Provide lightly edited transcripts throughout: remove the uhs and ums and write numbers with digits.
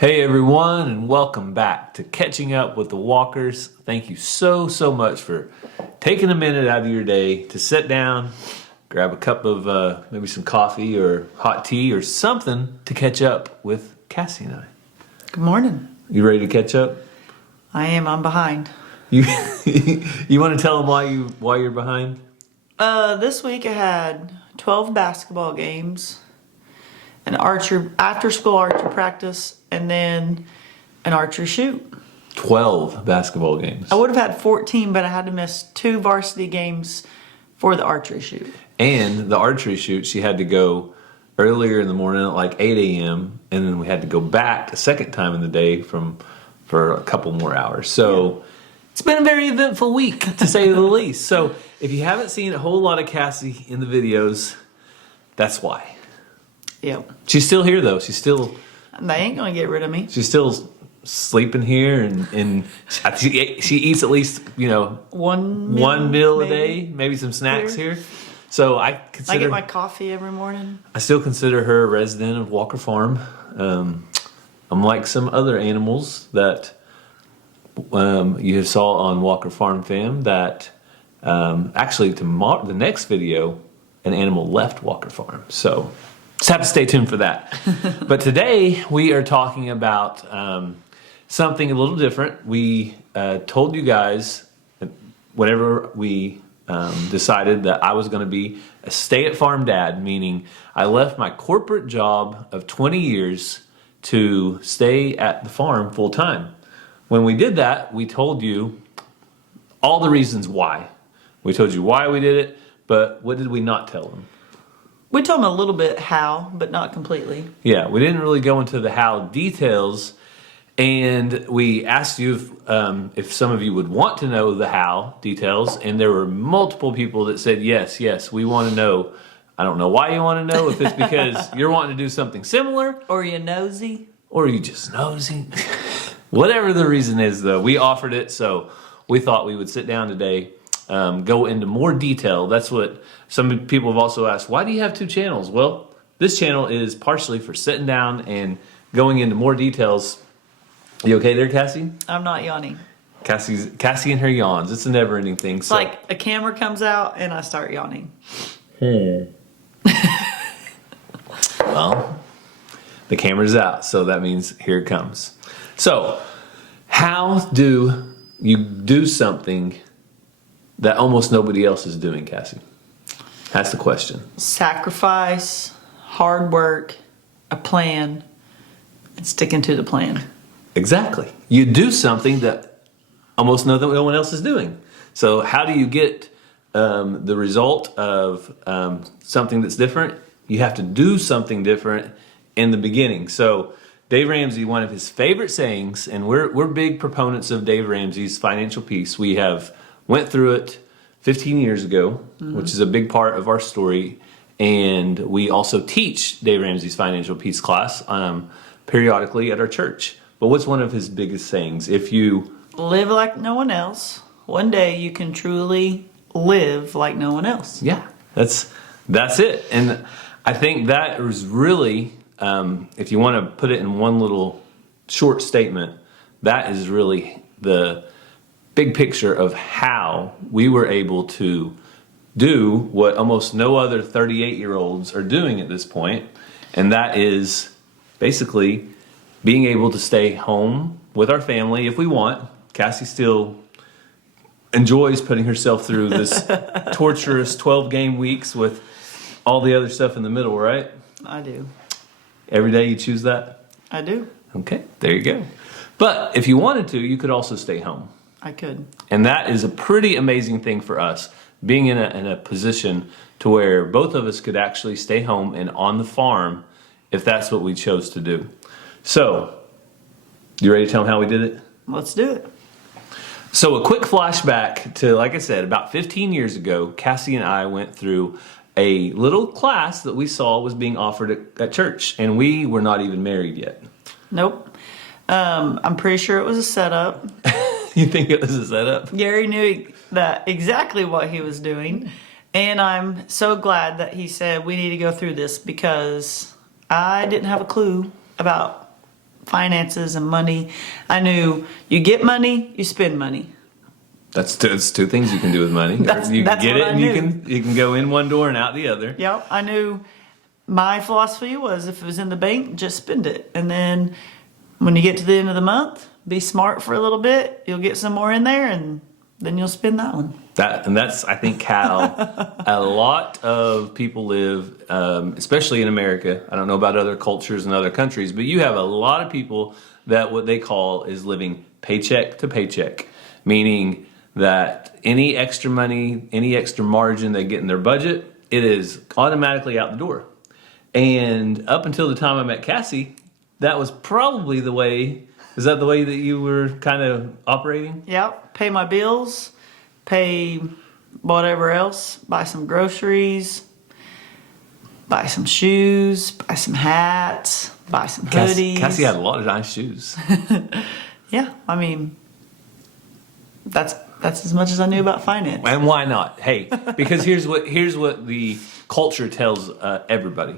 Hey everyone, and welcome back to Catching Up with the Walkers. Thank you so much for taking a minute out of your day to sit down, grab a cup of maybe some coffee or hot tea or something to catch up with Cassie and I. Good morning. You ready to catch up? I am. I'm behind. You you want to tell them why you're behind? This week I had 12 basketball games, an after-school archer practice, and then an archery shoot. 12 basketball games. I would have had 14, but I had to miss 2 varsity games for the archery shoot. And the archery shoot, she had to go earlier in the morning at like 8 a.m. and then we had to go back a second time in the day for a couple more hours. So it's been a very eventful week, to say the least. So if you haven't seen a whole lot of Cassie in the videos, that's why. Yep. She's still here though. They ain't gonna get rid of me. She's still sleeping here, and she eats at least one meal a day, maybe some snacks here. So I get my coffee every morning. I still consider her a resident of Walker Farm. Unlike some other animals that you saw on Walker Farm Fam, that actually the next video, an animal left Walker Farm. So just have to stay tuned for that. But today we are talking about something a little different. We told you guys whenever we decided that I was going to be a stay-at-farm dad, meaning I left my corporate job of 20 years to stay at the farm full-time. When we did that, we told you all the reasons why. We told you why we did it, but what did we not tell them? We told them a little bit how, but not completely. Yeah, we didn't really go into the how details, and we asked you if some of you would want to know the how details, and there were multiple people that said, yes, we want to know. I don't know why you want to know, if it's because you're wanting to do something similar. Or you nosy. Or you just nosy. Whatever the reason is, though, we offered it, so we thought we would sit down today, go into more detail. That's what some people have also asked. Why do you have 2 channels? Well, this channel is partially for sitting down and going into more details. You okay there, Cassie? I'm not yawning. Cassie and her yawns. It's a never-ending thing. It's like a camera comes out and I start yawning. Well, the camera's out, so that means here it comes. So, how do you do something that almost nobody else is doing, Cassie? That's the question. Sacrifice, hard work, a plan, and sticking to the plan. Exactly. You do something that almost no one else is doing. So how do you get the result of something that's different? You have to do something different in the beginning. So Dave Ramsey, one of his favorite sayings, and we're big proponents of Dave Ramsey's financial peace. We have went through it 15 years ago, which is a big part of our story. And we also teach Dave Ramsey's financial peace class periodically at our church. But what's one of his biggest sayings? If you live like no one else, one day you can truly live like no one else. Yeah, that's it. And I think that was really, if you want to put it in one little short statement, that is really the big picture of how we were able to do what almost no other 38-year-olds are doing at this point, and that is basically being able to stay home with our family if we want. Cassie still enjoys putting herself through this torturous 12-game weeks with all the other stuff in the middle, right? I do. Every day you choose that? I do. Okay, there you go. But if you wanted to, you could also stay home. I could. And that is a pretty amazing thing for us, being in a position to where both of us could actually stay home and on the farm if that's what we chose to do. So, you ready to tell them how we did it? Let's do it. So a quick flashback to, like I said, about 15 years ago, Cassie and I went through a little class that we saw was being offered at church, and we were not even married yet. Nope. I'm pretty sure it was a setup. You think it was a setup? Gary knew exactly what he was doing, and I'm so glad that he said we need to go through this because I didn't have a clue about finances and money. I knew you get money, you spend money. That's two things you can do with money. You That's can get what it, I and knew. you can go in one door and out the other. Yep, I knew my philosophy was if it was in the bank, just spend it. And then when you get to the end of the month, be smart for a little bit. You'll get some more in there, and then you'll spend that one. That's I think how a lot of people live, especially in America. I don't know about other cultures and other countries, but you have a lot of people that what they call is living paycheck to paycheck, meaning that any extra money, any extra margin they get in their budget, it is automatically out the door. And up until the time I met Cassie, that was probably the way. Is that the way that you were kind of operating? Yep, pay my bills, pay whatever else, buy some groceries, buy some shoes, buy some hats, buy some hoodies. Cassie had a lot of nice shoes. Yeah, I mean, that's as much as I knew about finance. And why not? Hey, because here's what the culture tells everybody: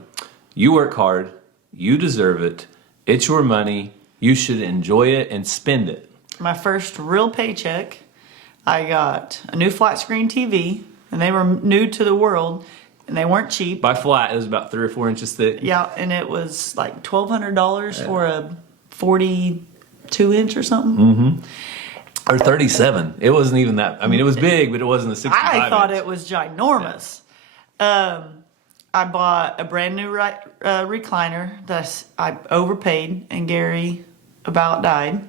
you work hard, you deserve it. It's your money. You should enjoy it and spend it. My first real paycheck, I got a new flat screen TV, and they were new to the world, and they weren't cheap. By flat, it was about 3 or 4 inches thick. Yeah, and it was like $1,200 for a 42-inch or something. Or 37. It wasn't even that. I mean, it was big, but it wasn't a 65 I thought inch. it was ginormous. I bought a brand new recliner that I overpaid, and Gary about died.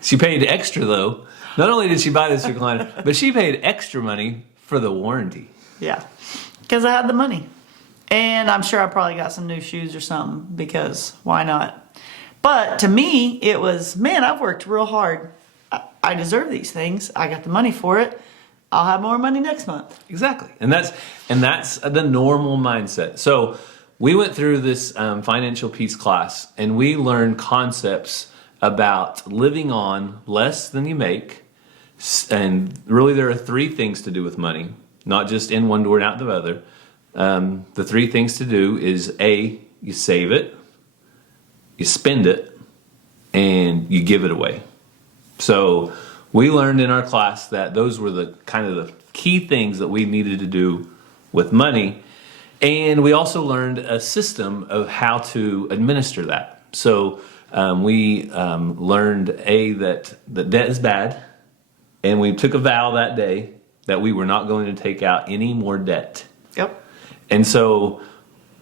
She paid extra, though. Not only did she buy this recliner, but she paid extra money for the warranty. Yeah, because I had the money. And I'm sure I probably got some new shoes or something, because why not? But to me, it was, man, I've worked real hard. I deserve these things. I got the money for it. I'll have more money next month. Exactly, and that's the normal mindset. So we went through this financial peace class, and we learned concepts about living on less than you make. And really, there are 3 things to do with money, not just in one door and out the other. The 3 things to do is A, you save it, you spend it, and you give it away. So we learned in our class that those were the kind of the key things that we needed to do with money. And we also learned a system of how to administer that. So we learned that debt is bad. And we took a vow that day that we were not going to take out any more debt. Yep. And so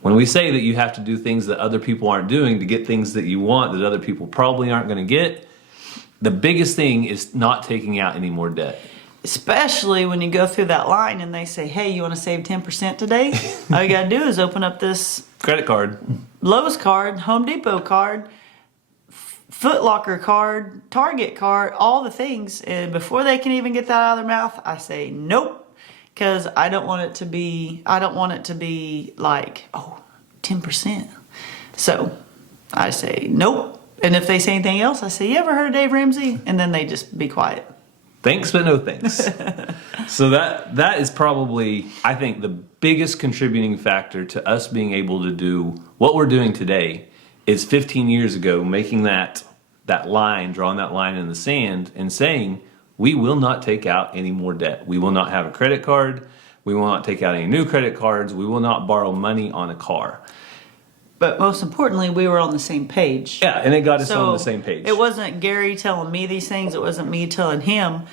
when we say that you have to do things that other people aren't doing to get things that you want that other people probably aren't going to get, the biggest thing is not taking out any more debt. Especially when you go through that line and they say, hey, you want to save 10% today? All you got to do is open up this Credit card. Lowe's card, Home Depot card, Foot Locker card, Target card, all the things. And before they can even get that out of their mouth, I say nope. Because I don't want it to be like, oh, 10%. So I say nope. And if they say anything else, I say, you ever heard of Dave Ramsey? And then they just be quiet. Thanks, but no thanks. So that is probably, I think, the biggest contributing factor to us being able to do what we're doing today is 15 years ago making that line, drawing that line in the sand and saying, we will not take out any more debt. We will not have a credit card. We will not take out any new credit cards. We will not borrow money on a car. But most importantly, we were on the same page. Yeah, and it got us So on the same page. It wasn't Gary telling me these things. It wasn't me telling him.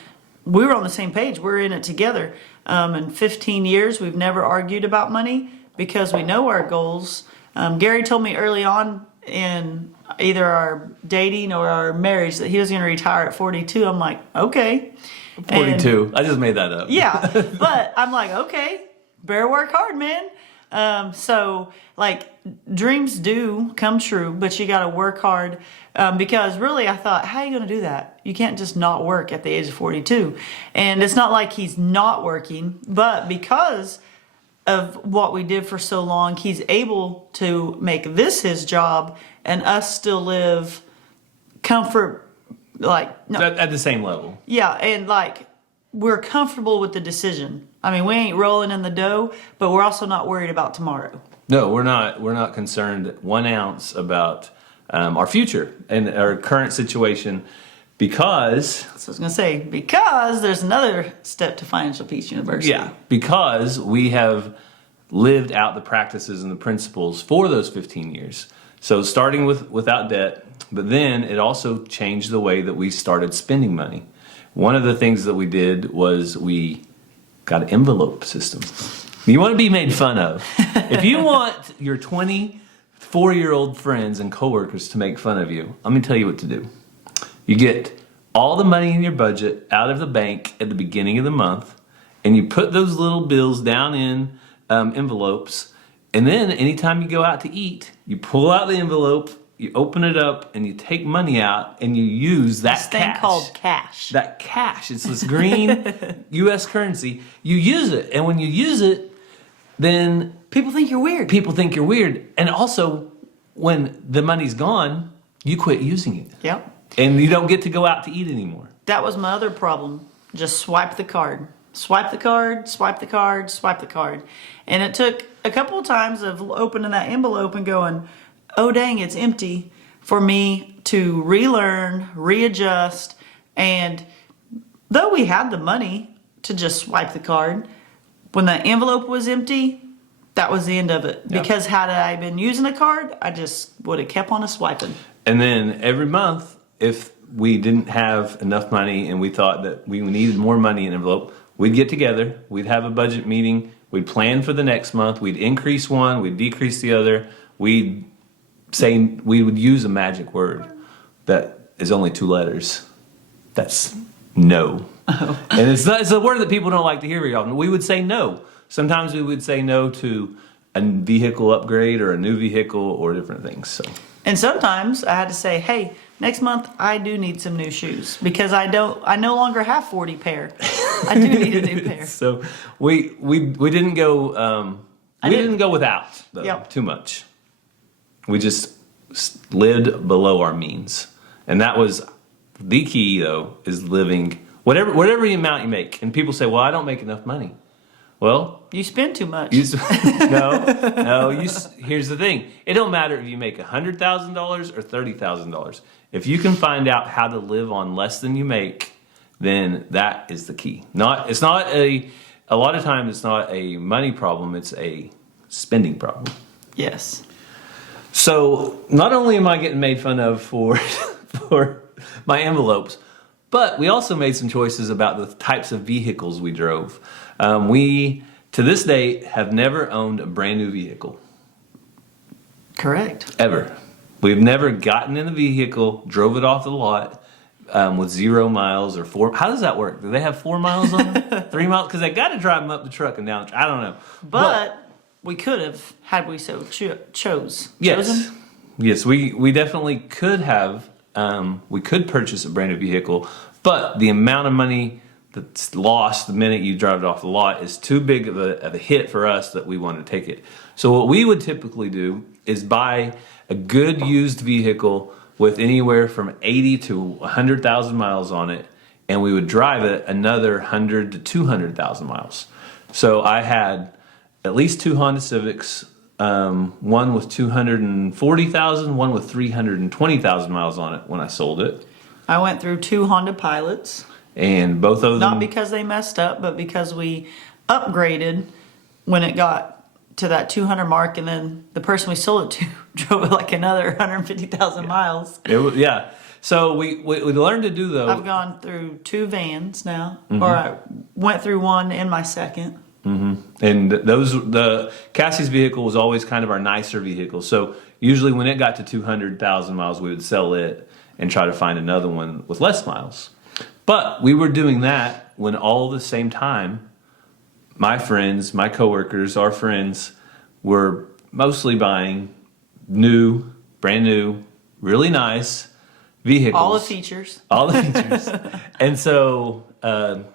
We were on the same page. We're in it together. In 15 years, we've never argued about money because we know our goals. Gary told me early on in either our dating or our marriage that he was going to retire at 42. I'm like, okay. 42. I just made that up. Yeah, but I'm like, okay, better work hard, man. So like dreams do come true, but you got to work hard. Because really I thought, how are you going to do that? You can't just not work at the age of 42. And it's not like he's not working, but because of what we did for so long, he's able to make this his job and us still live comfort, like, no. At the same level. Yeah, and like we're comfortable with the decision. I mean, we ain't rolling in the dough, but we're also not worried about tomorrow. No, we're not concerned 1 ounce about our future and our current situation, because So I was going to say, because there's another step to Financial Peace University. yeah, because we have lived out the practices and the principles for those 15 years. So starting without debt, but then it also changed the way that we started spending money. One of the things that we did was we got an envelope system. You want to be made fun of. If you want your 24-year-old friends and coworkers to make fun of you, let me tell you what to do. You get all the money in your budget out of the bank at the beginning of the month, and you put those little bills down in envelopes, and then anytime you go out to eat, you pull out the envelope, you open it up, and you take money out, and you use that This thing cash. called cash. That cash. It's this green U.S. currency. You use it, and when you use it, then People think you're weird. people think you're weird. And also, when the money's gone, you quit using it. Yep. And you don't get to go out to eat anymore. That was my other problem. Just swipe the card. Swipe the card, swipe the card, swipe the card. And it took a couple of times of opening that envelope and going, oh dang, it's empty, for me to relearn, readjust. And though we had the money to just swipe the card, when that envelope was empty, that was the end of it. Yep. Because had I been using a card, I just would have kept on a swiping. And then every month, if we didn't have enough money and we thought that we needed more money in an envelope, we'd get together, we'd have a budget meeting, we'd plan for the next month, we'd increase one, we'd decrease the other, we would use a magic word that is only 2 letters. That's no. Oh. And it's a word that people don't like to hear very often. We would say no. Sometimes we would say no to a vehicle upgrade or a new vehicle or different things. So. And sometimes I had to say, hey, next month I do need some new shoes because I no longer have 40 pair. I do need a new pair. So we didn't go didn't go without though, Yep. too much. We just lived below our means. And that was the key though, is living whatever amount you make. And people say, well, I don't make enough money. Well, You spend too much. here's the thing. It don't matter if you make $100,000 or $30,000. If you can find out how to live on less than you make, then that is the key. A lot of times it's not a money problem, it's a spending problem. Yes. So not only am I getting made fun of for my envelopes, but we also made some choices about the types of vehicles we drove. We, to this day, have never owned a brand new vehicle. Correct. Ever. We've never gotten in a vehicle, drove it off the lot with 0 miles or 4. How does that work? Do they have 4 miles on them? 3 miles? Because they got to drive them up the truck and down. I don't know. But we could have, had we so chose. Yes. Chosen? Yes, we definitely could have. We could purchase a brand new vehicle, but the amount of money that's lost the minute you drive it off the lot is too big of a hit for us that we want to take it. So what we would typically do is buy a good used vehicle with anywhere from 80 to 100,000 miles on it, and we would drive it another 100 to 200,000 miles. So I had at least 2 Honda Civics, one with 240,000, one with 320,000 miles on it when I sold it. I went through 2 Honda Pilots. And both of them... Not because they messed up, but because we upgraded when it got to that 200 mark, and then the person we sold it to drove it like another 150,000 miles. Yeah. So we learned to do though. I've gone through 2 vans now, or I went through one in my second. Mm-hmm. And the Cassie's vehicle was always kind of our nicer vehicle. So usually when it got to 200,000 miles, we would sell it and try to find another one with less miles. But we were doing that when all at the same time, my friends, my coworkers, our friends were mostly buying brand new, really nice vehicles. All the features. All the features. And so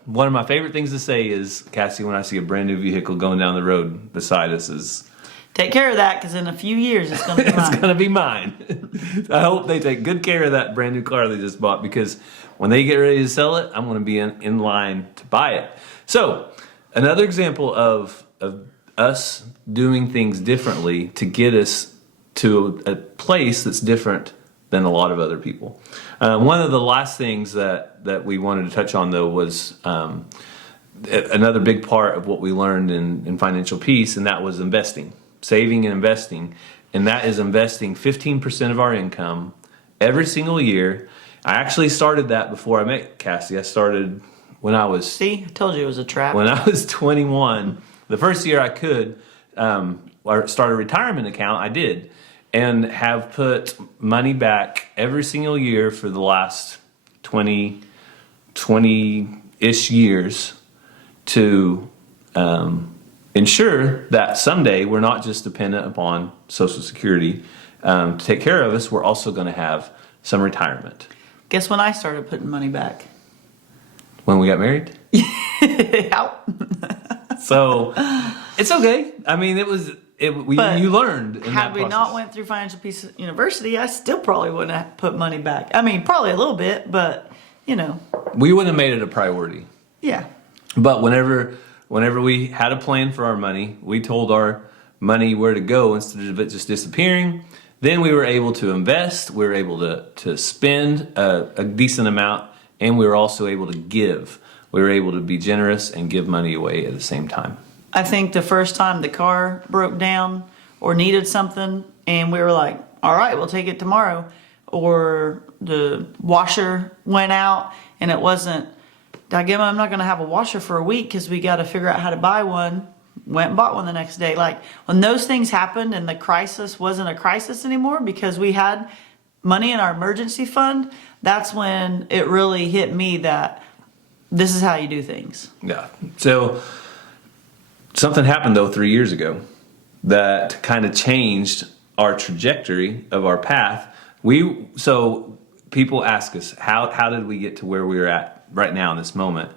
one of my favorite things to say is, Cassie, when I see a brand new vehicle going down the road beside us is... Take care of that, because in a few years it's going to be mine. It's going to be mine. I hope they take good care of that brand new car they just bought, because when they get ready to sell it, I'm going to be in line to buy it. So another example of us doing things differently to get us to a place that's different than a lot of other people. One of the last things that we wanted to touch on, though, was another big part of what we learned in financial peace, and that was investing, saving and investing. And that is investing 15% of our income every single year. I actually started that before I met Cassie. I started when I was... See, I told you it was a trap. When I was 21, the first year I could start a retirement account, I did. And have put money back every single year for the last 20-ish years to ensure that someday we're not just dependent upon Social Security to take care of us. We're also going to have some retirement. Guess when I started putting money back? When we got married? Out. So it's okay. I mean, you learned. In had that we process. not went through Financial Peace University, I still probably wouldn't have put money back. I mean, probably a little bit, but we wouldn't have made it a priority. Yeah. But whenever we had a plan for our money, we told our money where to go instead of it just disappearing. Then we were able to invest. We were able to spend a decent amount, and we were also able to give. We were able to be generous and give money away at the same time. I think the first time the car broke down or needed something, and we were like, all right, we'll take it tomorrow. Or the washer went out and it wasn't, daggum, I'm not going to have a washer for a week because we got to figure out how to buy one. Went and bought one the next day. Like when those things happened and the crisis wasn't a crisis anymore because we had money in our emergency fund, that's when it really hit me that this is how you do things. Yeah. So something happened, though, 3 years ago that kind of changed our trajectory of our path. So people ask us, how did we get to where we're at right now in this moment?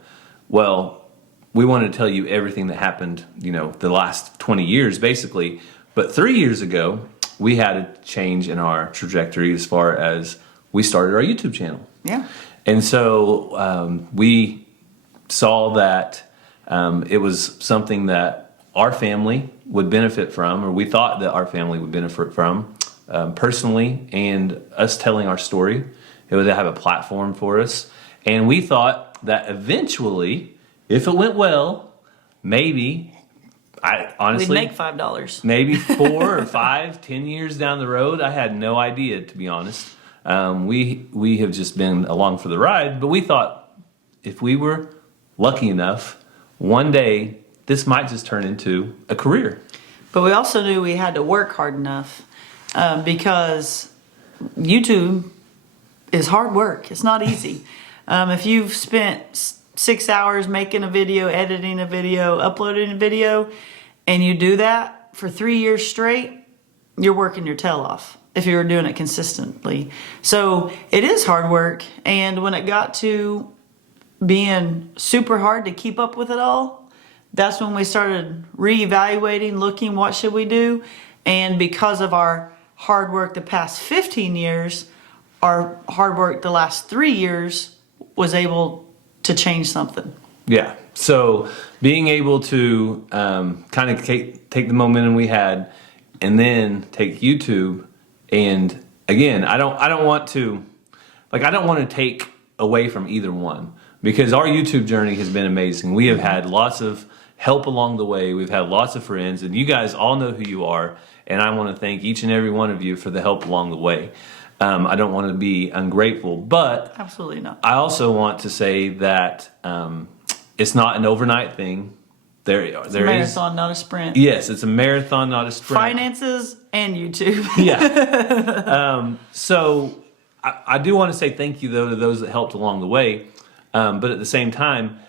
Well, we wanted to tell you everything that happened, the last 20 years, basically. But 3 years ago, we had a change in our trajectory as far as we started our YouTube channel. Yeah. And so we saw that it was something that our family would benefit from, or we thought that our family would benefit from personally, and us telling our story. It would have a platform for us. And we thought that eventually, if it went well, maybe, honestly, we'd make $5. Maybe 4 or 5, 10 years down the road. I had no idea, to be honest. We have just been along for the ride, but we thought if we were lucky enough, one day this might just turn into a career. But we also knew we had to work hard enough because YouTube is hard work. It's not easy. If you've spent 6 hours making a video, editing a video, uploading a video, and you do that for 3 years straight, you're working your tail off if you were doing it consistently. So it is hard work. And when it got to being super hard to keep up with it all, that's when we started reevaluating, looking what should we do. And because of our hard work the past 15 years, our hard work the last 3 years was able to change something. Yeah. So being able to kind of take the momentum we had and then take YouTube, and again, I don't want to take away from either one, because our YouTube journey has been amazing. We have had lots of help along the way. We've had lots of friends, and you guys all know who you are, and I want to thank each and every one of you for the help along the way. I don't want to be ungrateful, but absolutely not. I also want to say that it's not an overnight thing. It's a marathon, not a sprint. Yes, it's a marathon, not a sprint. Finances and YouTube. Yeah. So I do want to say thank you, though, to those that helped along the way. But at the same time,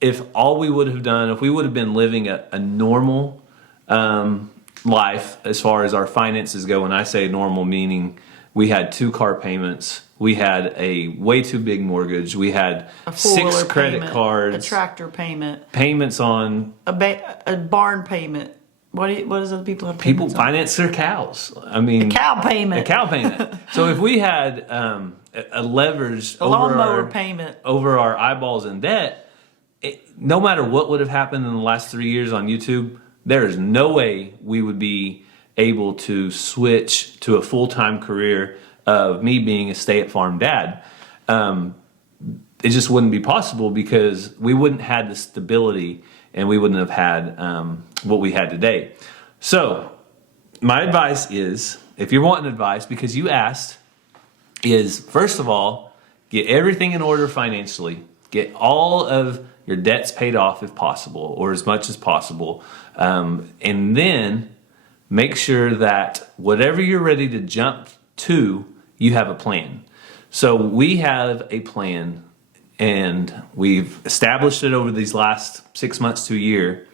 if all we would have done, if we would have been living a normal life as far as our finances go, and I say normal meaning we had 2 car payments, we had a way too big mortgage, we had 6 credit payment, cards, a tractor payment, payments on a barn payment. What does other people have? People finance their cows. I mean, a cow payment. A cow payment. So if we had a leverage payment over our eyeballs in debt, no matter what would have happened in the last 3 years on YouTube, there is no way we would be able to switch to a full-time career of me being a stay-at-farm dad. It just wouldn't be possible because we wouldn't have the stability and we wouldn't have had what we had today. So my advice is, if you're wanting advice, because you asked, is first of all, get everything in order financially. Get all of your debts paid off if possible, or as much as possible. And then make sure that whatever you're ready to jump to, you have a plan. So we have a plan, and we've established it over these last 6 months to a year.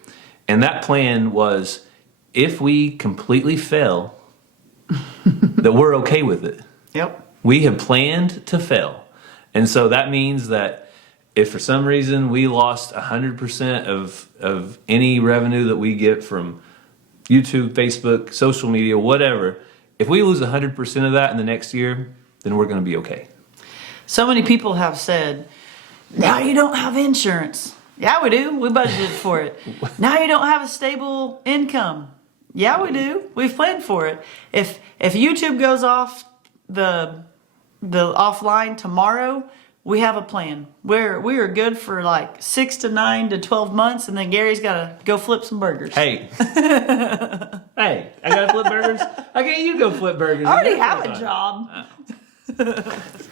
And that plan was, if we completely fail, that we're okay with it. Yep. We have planned to fail. And so that means that if for some reason we lost 100% of any revenue that we get from YouTube, Facebook, social media, whatever, if we lose 100% of that in the next year, then we're going to be okay. So many people have said, now you don't have insurance. Yeah, we do. We budgeted for it. Now you don't have a stable income. Yeah, we do. We've planned for it. If YouTube goes off the offline tomorrow, we have a plan. We are good for like 6 to 9 to 12 months, and then Gary's got to go flip some burgers. Hey. Hey, I got to flip burgers? How can you go flip burgers? I already have a job.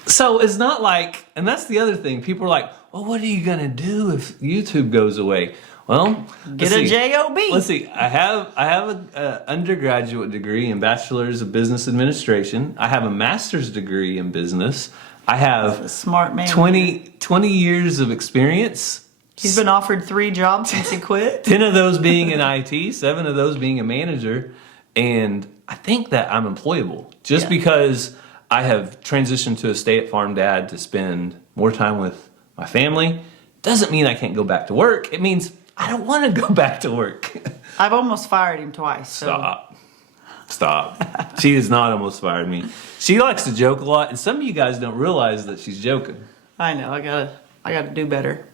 So it's not like, and that's the other thing. People are like, well, what are you going to do if YouTube goes away? Well, get a job. Let's see. I have an undergraduate degree in Bachelor's of Business Administration. I have a master's degree in business. I have a smart man. 20 years of experience. He's been offered 3 jobs since he quit. 10 of those being in IT, 7 of those being a manager. And I think that I'm employable just because I have transitioned to a stay-at-farm dad to spend more time with my family. Doesn't mean I can't go back to work. It means I don't want to go back to work. I've almost fired him twice. So. Stop. She has not almost fired me. She likes to joke a lot, and some of you guys don't realize that she's joking. I know. I gotta do better.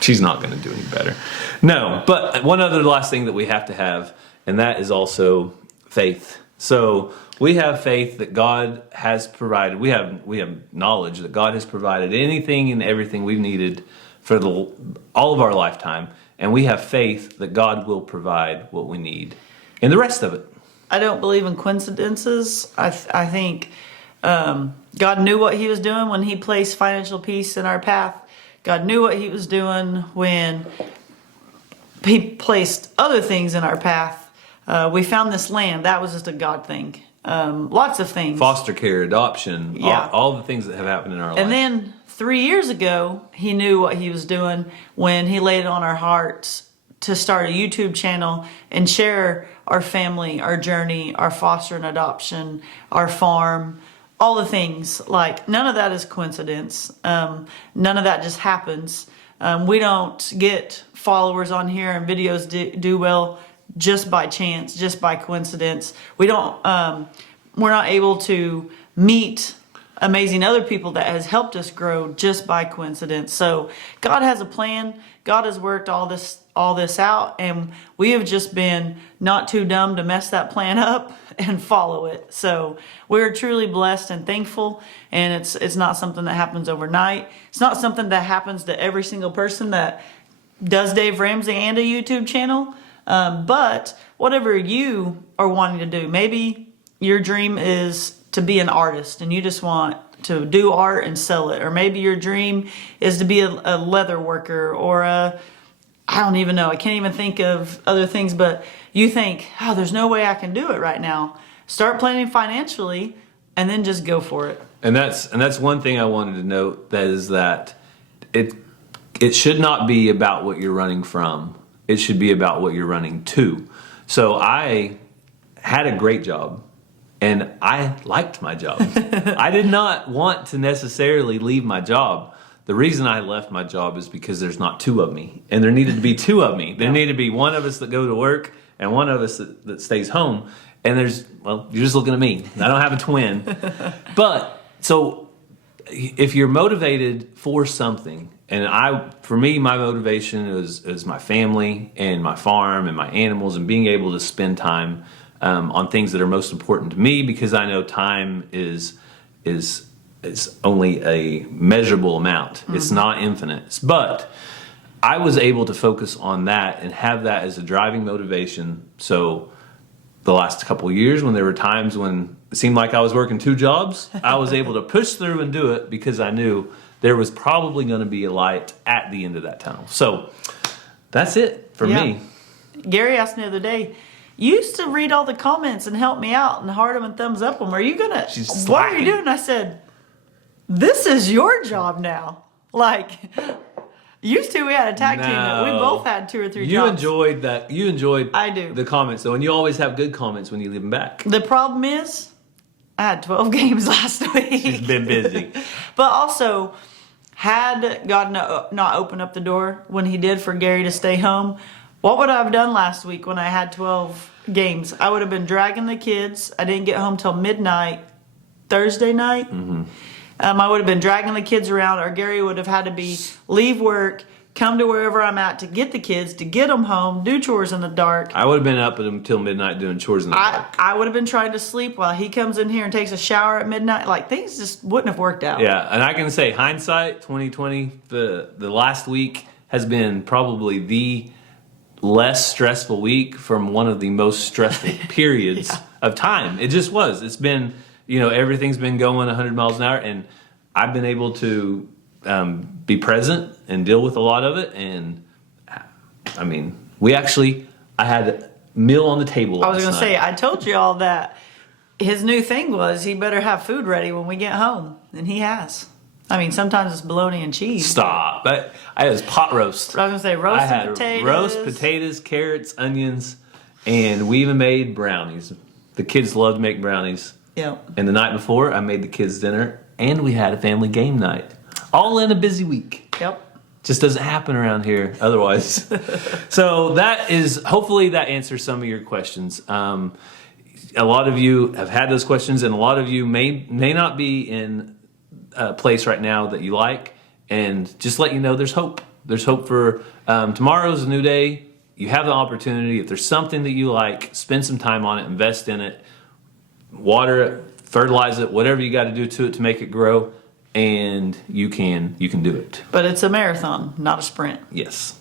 She's not going to do any better. No, but one other last thing that we have to have, and that is also faith. So we have faith that God has provided. We have knowledge that God has provided anything and everything we've needed for all of our lifetime, and we have faith that God will provide what we need and the rest of it. I don't believe in coincidences. I think God knew what he was doing when he placed financial peace in our path. God knew what he was doing when he placed other things in our path. We found this land. That was just a God thing. Lots of things. Foster care, adoption, all the things that have happened in our life. And then 3 years ago, he knew what he was doing when he laid it on our hearts to start a YouTube channel and share our family, our journey, our foster and adoption, our farm, all the things. Like, none of that is coincidence. None of that just happens. We don't get followers on here and videos do well just by chance, just by coincidence. We're not able to meet amazing other people that has helped us grow just by coincidence. So God has a plan. God has worked all this out, and we have just been not too dumb to mess that plan up and follow it. So we're truly blessed and thankful, and it's not something that happens overnight. It's not something that happens to every single person that does Dave Ramsey and a YouTube channel. But whatever you are wanting to do, maybe your dream is to be an artist and you just want to do art and sell it. Or maybe your dream is to be a leather worker or I don't even know. I can't even think of other things, but you think, oh, there's no way I can do it right now. Start planning financially and then just go for it. And that's one thing I wanted to note, that is that it should not be about what you're running from. It should be about what you're running to. So I had a great job. And I liked my job. I did not want to necessarily leave my job. The reason I left my job is because there's not 2 of me. And there needed to be 2 of me. There needed to be one of us that go to work and one of us that stays home. And you're just looking at me. I don't have a twin. But, so, if you're motivated for something, and for me, my motivation is my family and my farm and my animals and being able to spend time on things that are most important to me, because I know time is only a measurable amount. It's not infinite. But I was able to focus on that and have that as a driving motivation. So the last couple of years, when there were times when it seemed like I was working 2 jobs, I was able to push through and do it because I knew there was probably going to be a light at the end of that tunnel. So that's it for me. Gary asked me the other day, you used to read all the comments and help me out and heart them and thumbs up them. Are you going to, what are you doing? I said, this is your job now. Like, used to we had a tag team that we both had 2 or 3 jobs. You enjoyed that. You enjoyed I do. the comments, though, and you always have good comments when you leave them back. The problem is, I had 12 games last week. She's been busy. But also, had God not opened up the door when he did for Gary to stay home, what would I have done last week when I had 12 games? I would have been dragging the kids. I didn't get home till midnight Thursday night. I would have been dragging the kids around, or Gary would have had to leave work, come to wherever I'm at to get the kids, to get them home, do chores in the dark. I would have been up until midnight doing chores in the dark. I would have been trying to sleep while he comes in here and takes a shower at midnight. Like, things just wouldn't have worked out. Yeah, and I can say, hindsight, 2020, the last week has been probably the less stressful week from one of the most stressful periods of time. It just was. It's been, everything's been going 100 miles an hour, and I've been able to be present and deal with a lot of it. And I mean, I had a meal on the table. I was going to say, I told you all that his new thing was he better have food ready when we get home, and he has. I mean, sometimes it's bologna and cheese. Stop. I was pot roast. I was going to say roasted potatoes. Roast potatoes, carrots, onions, and we even made brownies. The kids love to make brownies. Yep. And the night before, I made the kids dinner, and we had a family game night. All in a busy week. Yep. Just doesn't happen around here otherwise. So hopefully that answers some of your questions. A lot of you have had those questions, and a lot of you may not be in a place right now that you like, and just let you know there's hope. There's hope for tomorrow's a new day. You have the opportunity. If there's something that you like, spend some time on it, invest in it, water it, fertilize it, whatever you got to do to it to make it grow, and you can do it. But it's a marathon, not a sprint. Yes,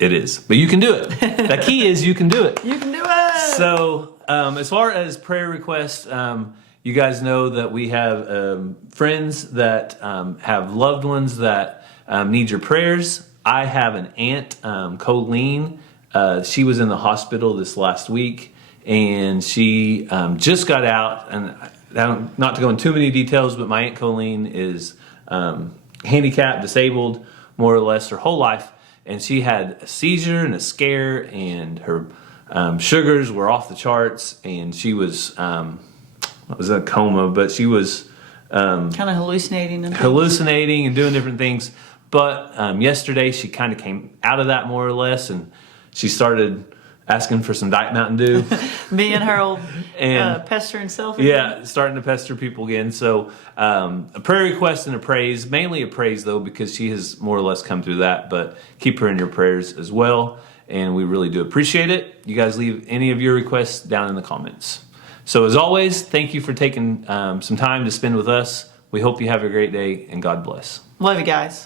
it is. But you can do it. The key is you can do it. You can do it. So as far as prayer requests, you guys know that we have friends that have loved ones that need your prayers. I have an aunt, Colleen. She was in the hospital this last week, and she just got out. And not to go into too many details, but my Aunt Colleen is handicapped, disabled, more or less her whole life. And she had a seizure and a scare, and her sugars were off the charts, and she was... it was a coma, but she was kind of hallucinating and doing different things. But yesterday she kind of came out of that more or less, and she started asking for some Diet Mountain Dew. Being her old pestering self again. Yeah, starting to pester people again. So a prayer request and a praise, mainly a praise though, because she has more or less come through that. But keep her in your prayers as well, and we really do appreciate it. You guys leave any of your requests down in the comments. So as always, thank you for taking some time to spend with us. We hope you have a great day, and God bless. Love you guys.